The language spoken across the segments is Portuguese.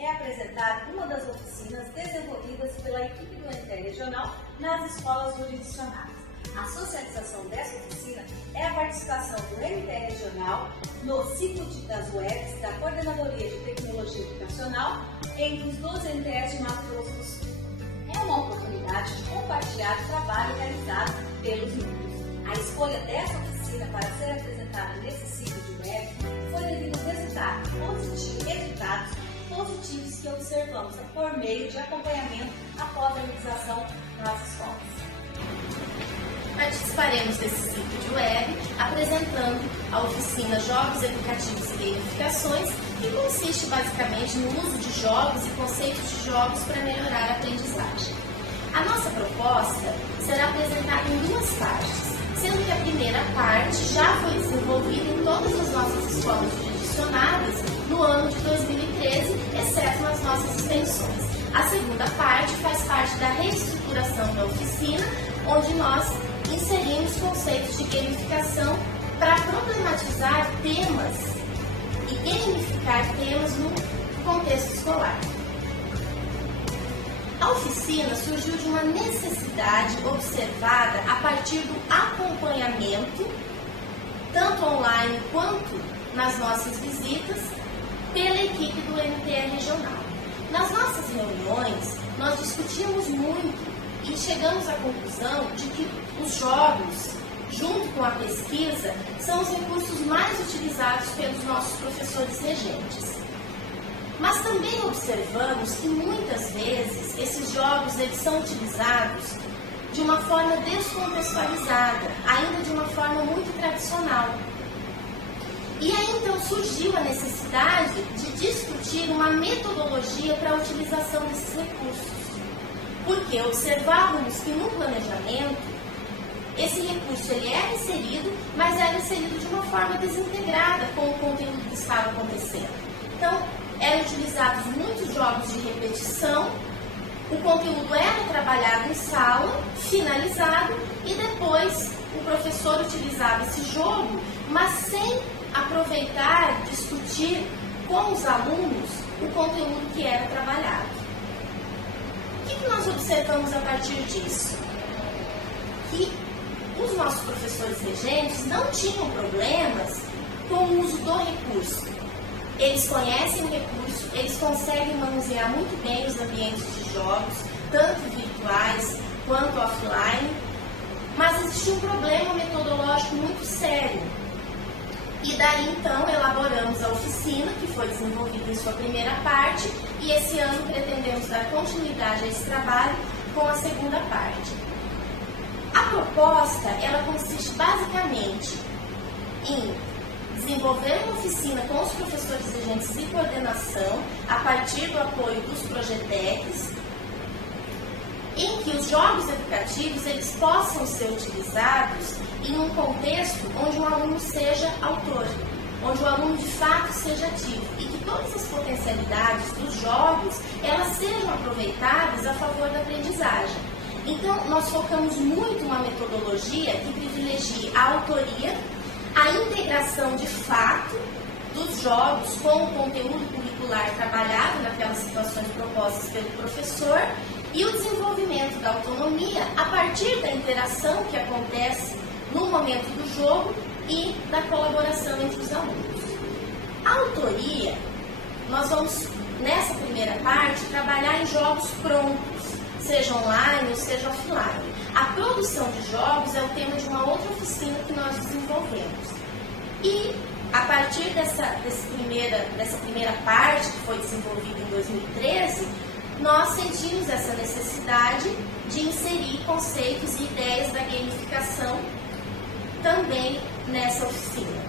é apresentar uma das oficinas desenvolvidas pela equipe do NTE Regional nas escolas jurisdicionais. A socialização dessa oficina é a participação do NTE Regional no ciclo das UEPs da Coordenadoria de Tecnologia Educacional entre os 12 NTEs de Mato Grosso do Sul. É uma oportunidade de compartilhar o trabalho realizado pelos núcleos. A escolha dessa oficina para ser apresentada nesse ciclo de UEP foi devido aos resultados positivos que observamos por meio de acompanhamento após a realização nas escolas. Participaremos desse ciclo de web apresentando a oficina Jogos Educativos e Gamificações, que consiste basicamente no uso de jogos e conceitos de jogos para melhorar a aprendizagem. A nossa proposta será apresentada em duas partes, sendo que a primeira parte já foi desenvolvida em todas as nossas escolas jurisdicionadas no ano de 2013, exceto nas nossas extensões. A segunda parte faz parte da reestruturação da oficina, onde nós inserimos conceitos de gamificação para problematizar temas e gamificar temas no contexto escolar. A oficina surgiu de uma necessidade observada a partir do acompanhamento, tanto online quanto nas nossas visitas, pela equipe do NTE Regional. Nas nossas reuniões, nós discutimos muito e chegamos à conclusão de que os jogos, junto com a pesquisa, são os recursos mais utilizados pelos nossos professores regentes. Mas também observamos que muitas vezes esses jogos eles são utilizados de uma forma descontextualizada, ainda de uma forma muito tradicional. E aí então surgiu a necessidade de discutir uma metodologia para a utilização desses recursos. Porque observávamos que no planejamento esse recurso ele era inserido, mas era inserido de uma forma desintegrada com o conteúdo que estava acontecendo. Então, eram utilizados muitos jogos de repetição, o conteúdo era trabalhado em sala, finalizado, e depois o professor utilizava esse jogo, mas sem aproveitar, discutir com os alunos o conteúdo que era trabalhado. O que nós observamos a partir disso? Que os nossos professores regentes não tinham problemas com o uso do recurso. Eles conhecem o recurso, eles conseguem manusear muito bem os ambientes de jogos, tanto virtuais quanto offline, mas existe um problema metodológico muito sério. E daí então elaboramos a oficina, que foi desenvolvida em sua primeira parte, e esse ano pretendemos dar continuidade a esse trabalho com a segunda parte. A proposta, ela consiste basicamente em desenvolver uma oficina com os professores regentes e coordenação, a partir do apoio dos projetecs, em que os jogos educativos eles possam ser utilizados em um contexto onde o aluno seja autor, onde o aluno de fato seja ativo e que todas as potencialidades dos jogos elas sejam aproveitadas a favor da aprendizagem. Então, nós focamos muito uma metodologia que privilegie a autoria, a integração de fato dos jogos com o conteúdo curricular trabalhado naquelas situações propostas pelo professor e o desenvolvimento da autonomia a partir da interação que acontece no momento do jogo e da colaboração entre os alunos. A autoria, nós vamos, nessa primeira parte, trabalhar em jogos prontos, seja online ou seja offline. A produção de jogos é o tema de uma outra oficina que nós desenvolvemos. E, a partir dessa primeira parte, que foi desenvolvida em 2013, nós sentimos essa necessidade de inserir conceitos e ideias da gamificação também nessa oficina.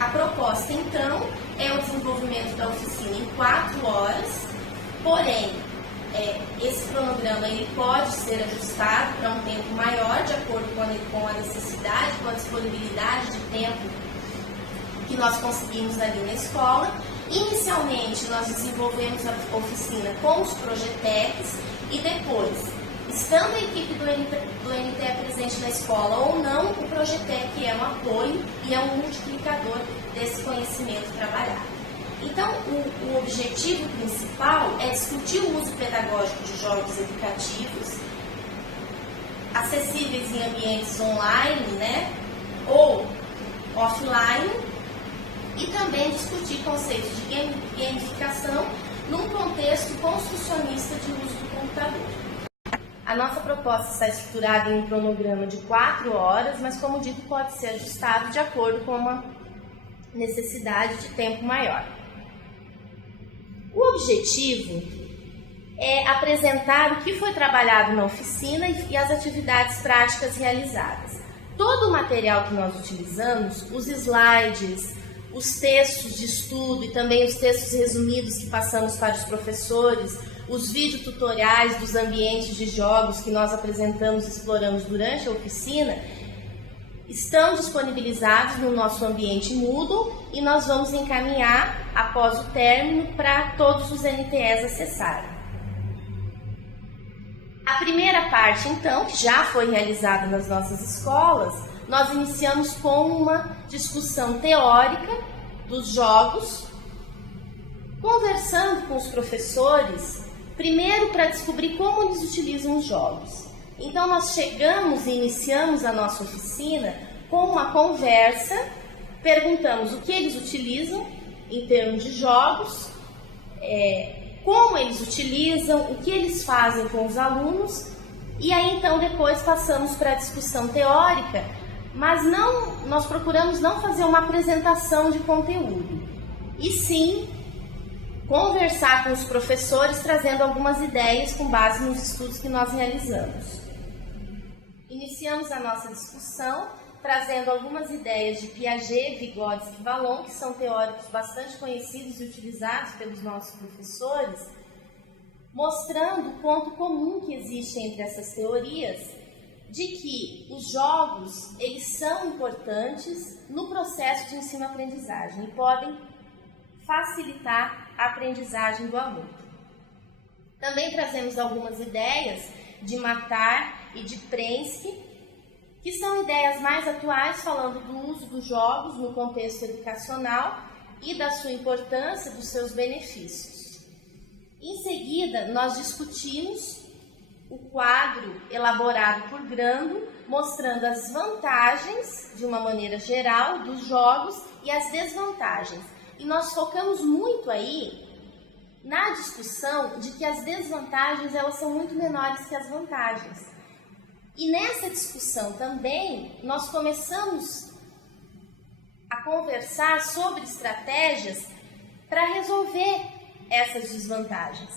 A proposta, então, é o desenvolvimento da oficina em 4 horas, porém, esse cronograma ele pode ser ajustado para um tempo maior, de acordo com a necessidade, com a disponibilidade de tempo que nós conseguimos ali na escola. Inicialmente, nós desenvolvemos a oficina com os projetecs e depois, estando a equipe do NTE presente na escola ou não, o projetec é um apoio e é um multiplicador desse conhecimento trabalhado. Então, o objetivo principal é discutir o uso pedagógico de jogos educativos, acessíveis em ambientes online, né, ou offline, e também discutir conceitos de gamificação num contexto construcionista de uso do computador. A nossa proposta está estruturada em um cronograma de 4 horas, mas, como dito, pode ser ajustado de acordo com uma necessidade de tempo maior. O objetivo é apresentar o que foi trabalhado na oficina e as atividades práticas realizadas. Todo o material que nós utilizamos, os slides, os textos de estudo e também os textos resumidos que passamos para os professores, os videotutoriais dos ambientes de jogos que nós apresentamos e exploramos durante a oficina, estão disponibilizados no nosso ambiente Moodle e nós vamos encaminhar após o término para todos os NTEs acessarem. A primeira parte, então, que já foi realizada nas nossas escolas, nós iniciamos com uma discussão teórica dos jogos, conversando com os professores, primeiro para descobrir como eles utilizam os jogos. Então, nós chegamos e iniciamos a nossa oficina com uma conversa, perguntamos o que eles utilizam em termos de jogos, como eles utilizam, o que eles fazem com os alunos, e aí então depois passamos para a discussão teórica, mas nós procuramos não fazer uma apresentação de conteúdo, e sim conversar com os professores, trazendo algumas ideias com base nos estudos que nós realizamos. Iniciamos a nossa discussão trazendo algumas ideias de Piaget, Vygotsky e Vallon, que são teóricos bastante conhecidos e utilizados pelos nossos professores, mostrando o ponto comum que existe entre essas teorias, de que os jogos eles são importantes no processo de ensino-aprendizagem e podem facilitar a aprendizagem do aluno. Também trazemos algumas ideias de Matar e de Prensky, que são ideias mais atuais, falando do uso dos jogos no contexto educacional e da sua importância, dos seus benefícios. Em seguida, nós discutimos o quadro elaborado por Grando, mostrando as vantagens, de uma maneira geral, dos jogos e as desvantagens. E nós focamos muito aí na discussão de que as desvantagens elas são muito menores que as vantagens. E nessa discussão também, nós começamos a conversar sobre estratégias para resolver essas desvantagens.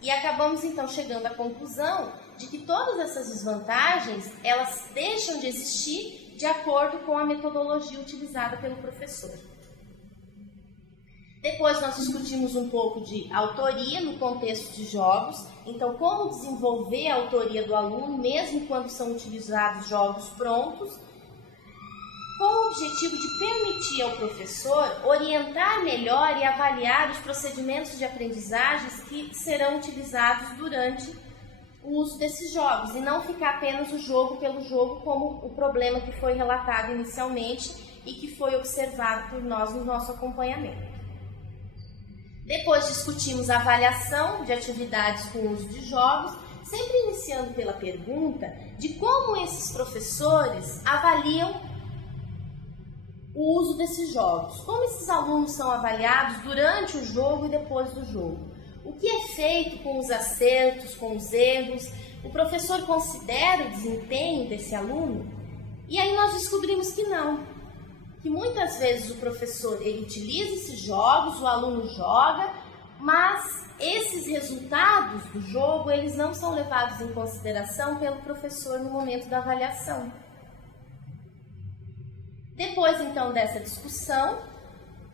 E acabamos então chegando à conclusão de que todas essas desvantagens, elas deixam de existir de acordo com a metodologia utilizada pelo professor. Depois nós discutimos um pouco de autoria no contexto de jogos, então como desenvolver a autoria do aluno, mesmo quando são utilizados jogos prontos, com o objetivo de permitir ao professor orientar melhor e avaliar os procedimentos de aprendizagens que serão utilizados durante o uso desses jogos, e não ficar apenas o jogo pelo jogo, como o problema que foi relatado inicialmente e que foi observado por nós no nosso acompanhamento. Depois discutimos a avaliação de atividades com o uso de jogos, sempre iniciando pela pergunta de como esses professores avaliam o uso desses jogos, como esses alunos são avaliados durante o jogo e depois do jogo, o que é feito com os acertos, com os erros, o professor considera o desempenho desse aluno? E aí nós descobrimos que não, que muitas vezes o professor ele utiliza esses jogos, o aluno joga, mas esses resultados do jogo eles não são levados em consideração pelo professor no momento da avaliação. Depois então dessa discussão,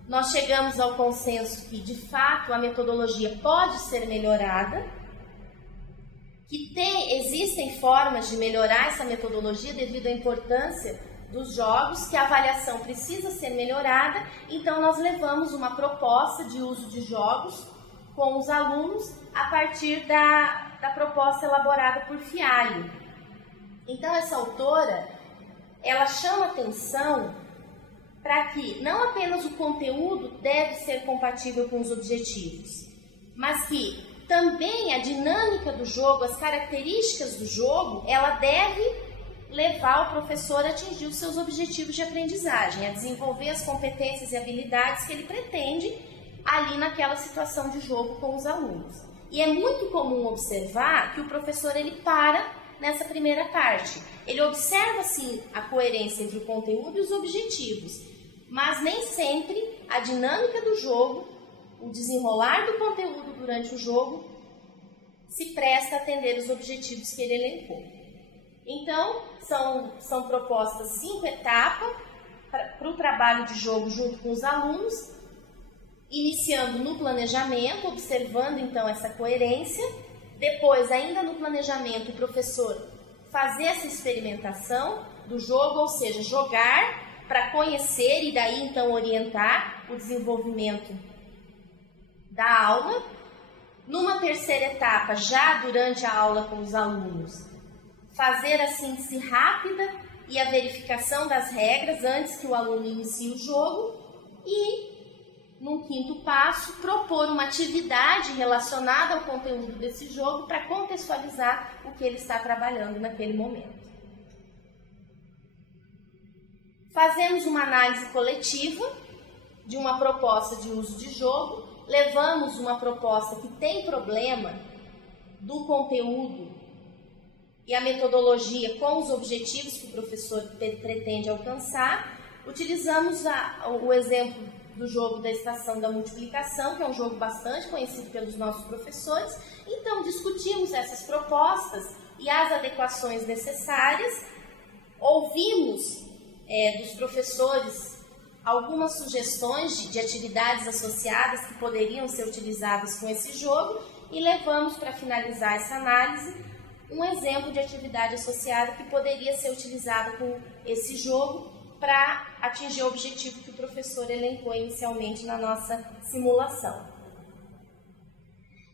nós chegamos ao consenso que de fato a metodologia pode ser melhorada, que existem formas de melhorar essa metodologia devido à importância dos jogos, que a avaliação precisa ser melhorada, então nós levamos uma proposta de uso de jogos com os alunos a partir da proposta elaborada por 'Fialho. Então essa autora, ela chama atenção para que não apenas o conteúdo deve ser compatível com os objetivos, mas que também a dinâmica do jogo, as características do jogo, ela deve levar o professor a atingir os seus objetivos de aprendizagem, a desenvolver as competências e habilidades que ele pretende ali naquela situação de jogo com os alunos. E é muito comum observar que o professor ele para nessa primeira parte. Ele observa sim a coerência entre o conteúdo e os objetivos, mas nem sempre a dinâmica do jogo, o desenrolar do conteúdo durante o jogo, se presta a atender os objetivos que ele elencou. Então, são propostas 5 etapas para o trabalho de jogo junto com os alunos, iniciando no planejamento, observando então essa coerência. Depois, ainda no planejamento, o professor fazer essa experimentação do jogo, ou seja, jogar para conhecer e daí então orientar o desenvolvimento da aula. Numa terceira etapa, já durante a aula com os alunos, fazer a síntese rápida e a verificação das regras antes que o aluno inicie o jogo e, num quinto passo, propor uma atividade relacionada ao conteúdo desse jogo para contextualizar o que ele está trabalhando naquele momento. Fazemos uma análise coletiva de uma proposta de uso de jogo, levamos uma proposta que tem problema do conteúdo e a metodologia com os objetivos que o professor pretende alcançar. Utilizamos o exemplo do jogo da estação da multiplicação, que é um jogo bastante conhecido pelos nossos professores. Então, discutimos essas propostas e as adequações necessárias, ouvimos dos professores algumas sugestões de atividades associadas que poderiam ser utilizadas com esse jogo e levamos para finalizar essa análise um exemplo de atividade associada que poderia ser utilizada com esse jogo para atingir o objetivo que o professor elencou inicialmente na nossa simulação.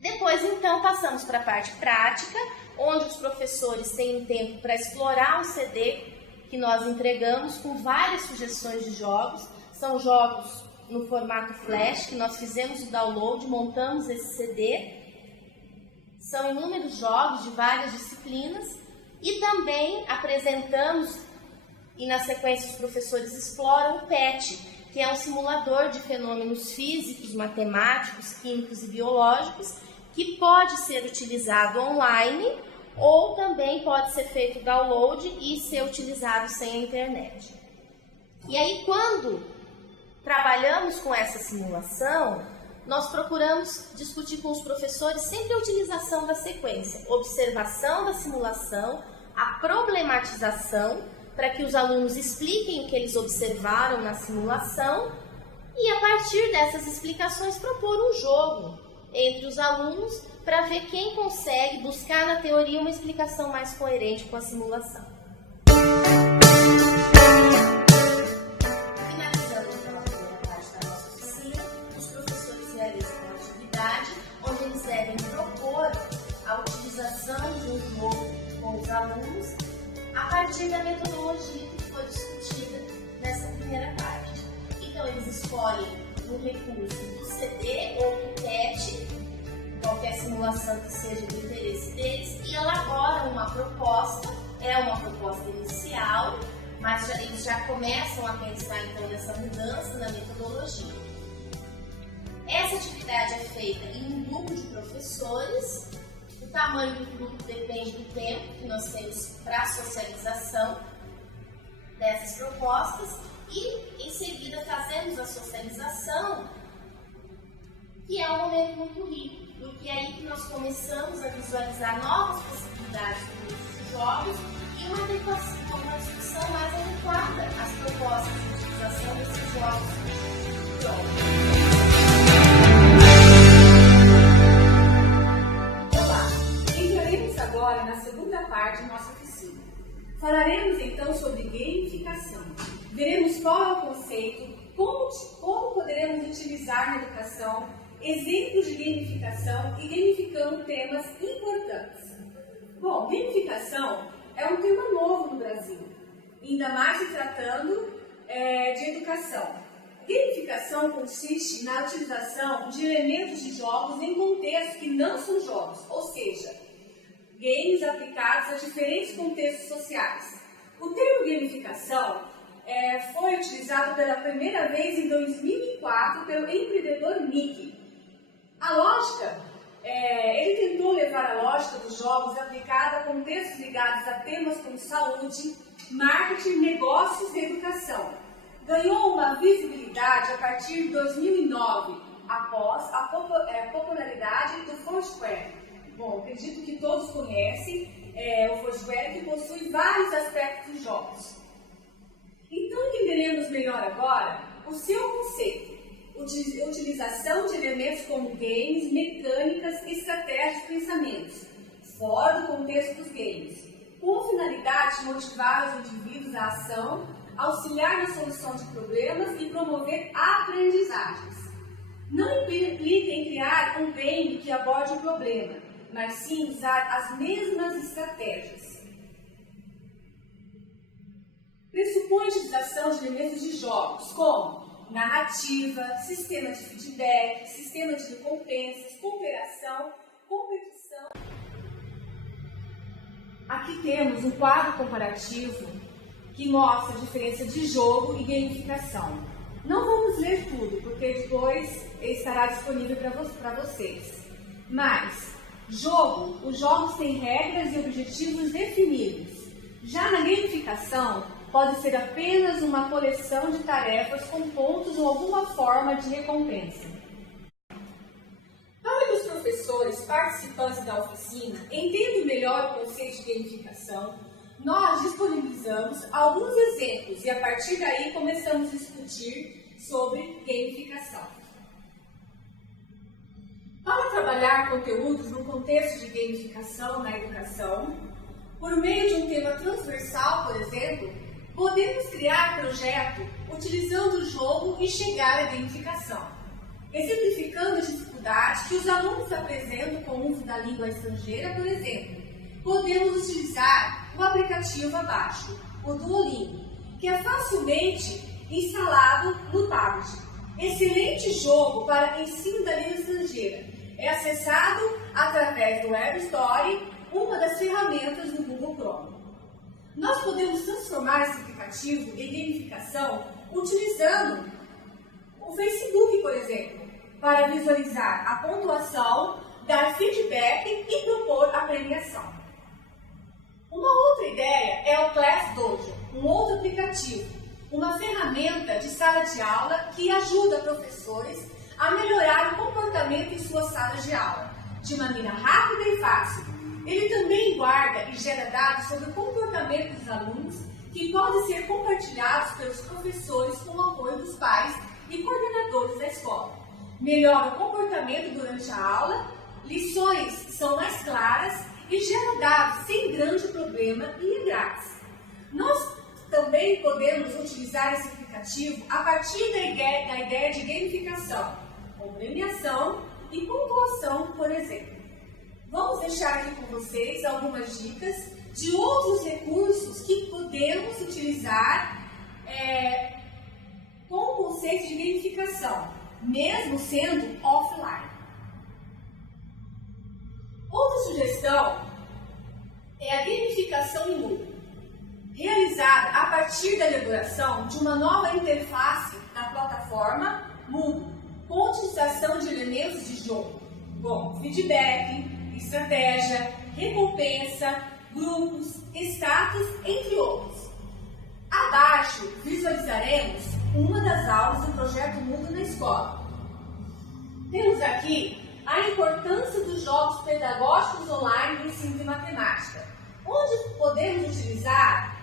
Depois, então, passamos para a parte prática, onde os professores têm um tempo para explorar um CD que nós entregamos com várias sugestões de jogos. São jogos no formato flash, que nós fizemos o download, montamos esse CD. São inúmeros jogos de várias disciplinas e também apresentamos, e na sequência os professores exploram o PET, que é um simulador de fenômenos físicos, matemáticos, químicos e biológicos, que pode ser utilizado online ou também pode ser feito download e ser utilizado sem a internet. E aí, quando trabalhamos com essa simulação, nós procuramos discutir com os professores sempre a utilização da sequência, observação da simulação, a problematização, para que os alunos expliquem o que eles observaram na simulação e, a partir dessas explicações, propor um jogo entre os alunos para ver quem consegue buscar na teoria uma explicação mais coerente com a simulação. Finalizando então a primeira parte da nossa oficina, os professores realizam uma atividade onde eles devem propor a utilização de um jogo com os alunos a partir da metodologia que foi discutida nessa primeira parte. Então, eles escolhem um recurso do CD ou do PET, qualquer simulação que seja do interesse deles, e elaboram uma proposta. É uma proposta inicial, mas eles já começam a pensar então nessa mudança na metodologia. Essa atividade é feita em um grupo de professores. O tamanho do grupo depende do tempo que nós temos para a socialização dessas propostas e, em seguida, fazemos a socialização, que é um momento muito rico, porque é aí que nós começamos a visualizar novas possibilidades dos jogos e uma discussão mais adequada às propostas de utilização desses jogos. Agora, na segunda parte da nossa oficina, falaremos então sobre gamificação. Veremos qual é o conceito, como poderemos utilizar na educação, exemplos de gamificação e gamificando temas importantes. Bom, gamificação é um tema novo no Brasil, ainda mais se tratando de educação. Gamificação consiste na utilização de elementos de jogos em contextos que não são jogos, ou seja, games aplicados a diferentes contextos sociais. O termo gamificação foi utilizado pela primeira vez em 2004 pelo empreendedor Nick. A lógica, ele tentou levar a lógica dos jogos aplicada a contextos ligados a temas como saúde, marketing, negócios e educação. Ganhou uma visibilidade a partir de 2009, após a popularidade do Foursquare. Bom, acredito que todos conhecem o Foursquare, que possui vários aspectos de jogos. Então, entenderemos melhor agora o seu conceito. Utilização de elementos como games, mecânicas, estratégias e pensamentos, fora do contexto dos games, com a finalidade de motivar os indivíduos à ação, auxiliar na solução de problemas e promover aprendizagens. Não implica em criar um game que aborde o problema, mas sim usar as mesmas estratégias. Pressupõe a utilização de elementos de jogos, como narrativa, sistema de feedback, sistema de recompensas, cooperação, competição. Aqui temos um quadro comparativo que mostra a diferença de jogo e gamificação. Não vamos ler tudo, porque depois estará disponível para vocês. Mas, os jogos têm regras e objetivos definidos. Já na gamificação, pode ser apenas uma coleção de tarefas com pontos ou alguma forma de recompensa. Para que os professores participantes da oficina entendam melhor o conceito de gamificação, nós disponibilizamos alguns exemplos e a partir daí começamos a discutir sobre gamificação. Para trabalhar conteúdos no contexto de gamificação na educação, por meio de um tema transversal, por exemplo, podemos criar projeto utilizando o jogo e chegar à gamificação, exemplificando as dificuldades que os alunos apresentam com o uso da língua estrangeira, por exemplo. Podemos utilizar o aplicativo abaixo, o Duolingo, que é facilmente instalado no tablet. Excelente jogo para ensino da língua estrangeira. É acessado através do Web Store, uma das ferramentas do Google Chrome. Nós podemos transformar esse aplicativo em gamificação utilizando o Facebook, por exemplo, para visualizar a pontuação, dar feedback e propor a premiação. Uma outra ideia é o Class Dojo, um outro aplicativo, uma ferramenta de sala de aula que ajuda professores a melhorar o comportamento em suas salas de aula, de maneira rápida e fácil. Ele também guarda e gera dados sobre o comportamento dos alunos que podem ser compartilhados pelos professores com o apoio dos pais e coordenadores da escola. Melhora o comportamento durante a aula, lições são mais claras e gera dados sem grande problema e é grátis. Nós também podemos utilizar esse aplicativo a partir da ideia de gamificação, com premiação e pontuação, por exemplo. Vamos deixar aqui com vocês algumas dicas de outros recursos que podemos utilizar com o conceito de gamificação, mesmo sendo offline. Outra sugestão é a gamificação em Moodle, realizada a partir da elaboração de uma nova interface da plataforma Moodle, com utilização de elementos de jogo, como feedback, estratégia, recompensa, grupos, status, entre outros. Abaixo visualizaremos uma das aulas do projeto Moodle na escola. Temos aqui a importância dos jogos pedagógicos online no ensino de matemática, onde podemos utilizar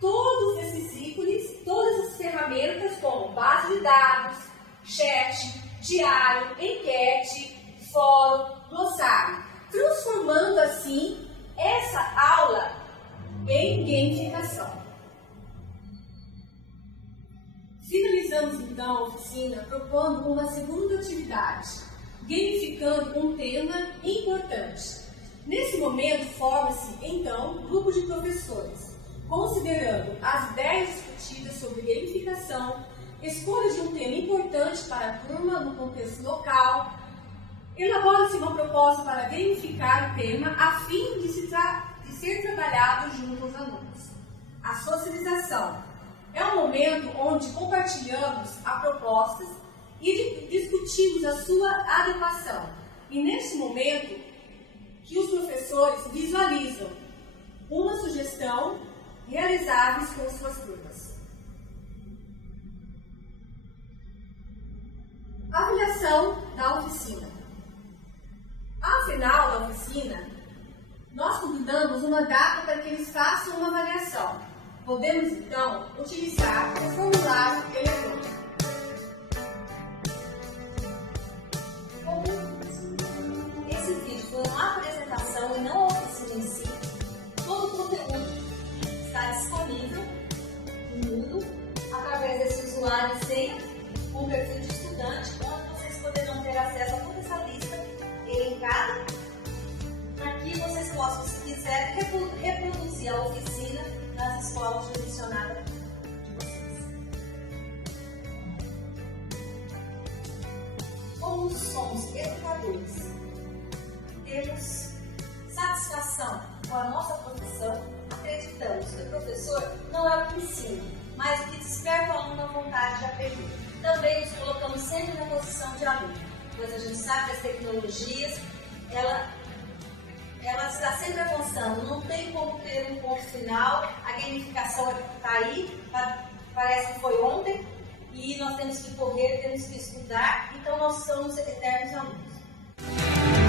todos esses ícones, todas as ferramentas como base de dados, chat, diário, enquete, fórum, glossário, transformando assim essa aula em gamificação. Finalizamos então a oficina propondo uma segunda atividade, gamificando um tema importante. Nesse momento forma-se então um grupo de professores, considerando as ideias discutidas sobre gamificação, escolha de um tema importante para a turma no contexto local. Elabora-se uma proposta para gamificar o tema a fim de ser trabalhado junto aos alunos. A socialização é um momento onde compartilhamos as propostas e discutimos a sua adequação. E neste momento que os professores visualizam uma sugestão realizáveis com suas turmas. Avaliação da oficina. Ao final da oficina, nós combinamos uma data para que eles façam uma avaliação. Podemos, então, utilizar o formulário eletrônico. Como esse vídeo foi uma apresentação e não a oficina em si, todo o conteúdo está disponível no Moodle através desse usuário e senha com o perfil de estudante, onde vocês poderão ter acesso a toda essa lista elencada, para que vocês possam, se quiserem, reproduzir a oficina nas escolas jurisdicionadas de vocês. Como somos educadores, temos satisfação com a nossa profissão, acreditamos que o professor não é o que ensina, mas o que desperta o aluno a vontade de aprender. Também nos colocamos sempre na posição de aluno, pois a gente sabe que as tecnologias, ela está sempre avançando, não tem como ter um ponto final, a gamificação está aí, parece que foi ontem, e nós temos que correr, temos que estudar, então nós somos eternos alunos.